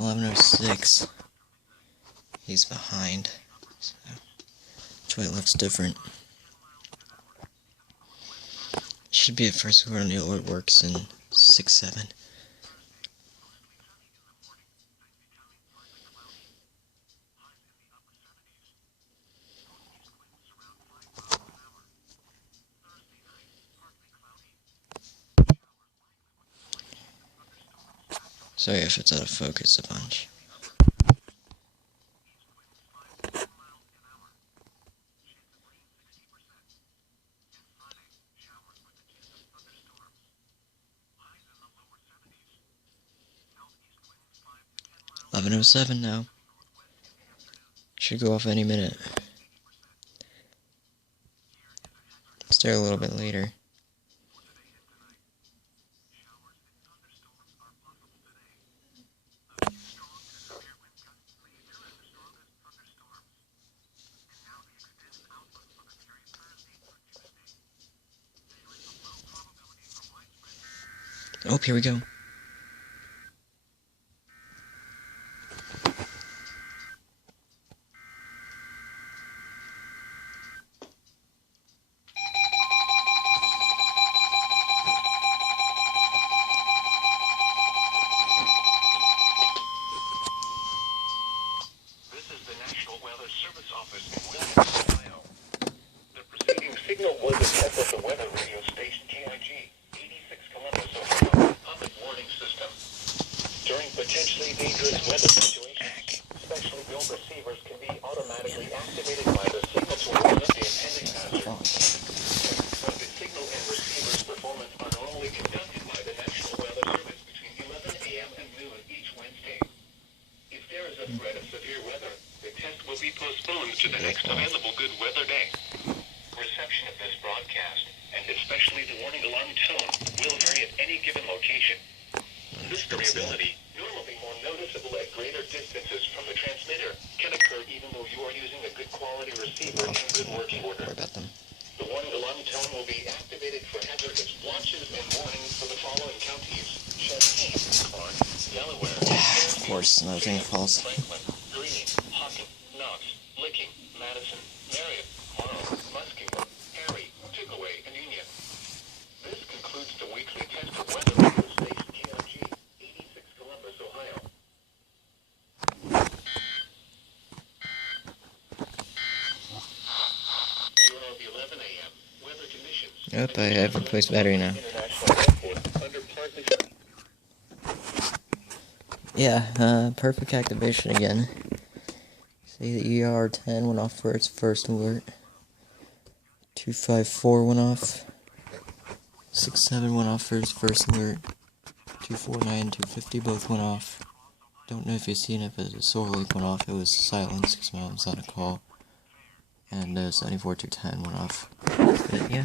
11:06. He's behind, so that's why it looks different. Should be at first when the alert works in 6.7. Sorry if it's out of focus a bunch. $11:07 now. Should go off any minute. Start a little bit later. Oh, here we go. Signal was a test of the weather radio station KIG, 86 Columbus, Ohio, public warning system. During potentially dangerous weather situations, specially built receivers can be automatically activated by the signal to warn of the impending hazard. But the signal and receiver's performance are normally conducted by the National Weather Service between 11 a.m. and noon each Wednesday. If there is a threat of severe weather, the test will be postponed to the next available good weather day. Reception of this broadcast, and especially the warning alarm tone, will vary at any given location. This variability, normally more noticeable at greater distances from the transmitter, can occur even though you are using a good quality receiver in good working order. The warning alarm tone will be activated for hazardous watches and warnings for the following counties: Champaign, Clark, Delaware, Of course, another thing false. Franklin, Greene, Hockin, Knox, Licking, Madison, Marion, Morrow, Muskingum, Perry, Pickaway, and Union. This concludes the weekly test of weather radio station KRG, 86 Columbus, Ohio. You are the 11 a.m. weather conditions. Yep, I have replaced battery now. International Airport under partly. Yeah, perfect activation again. See, the EAR-10 went off for its first alert. 254 went off. 67 went off for its first alert. 249 and 250 both went off. Don't know if you've seen it, but the Solarlink went off. It was silent, 6 miles on a call. And 74 210 went off. But yeah.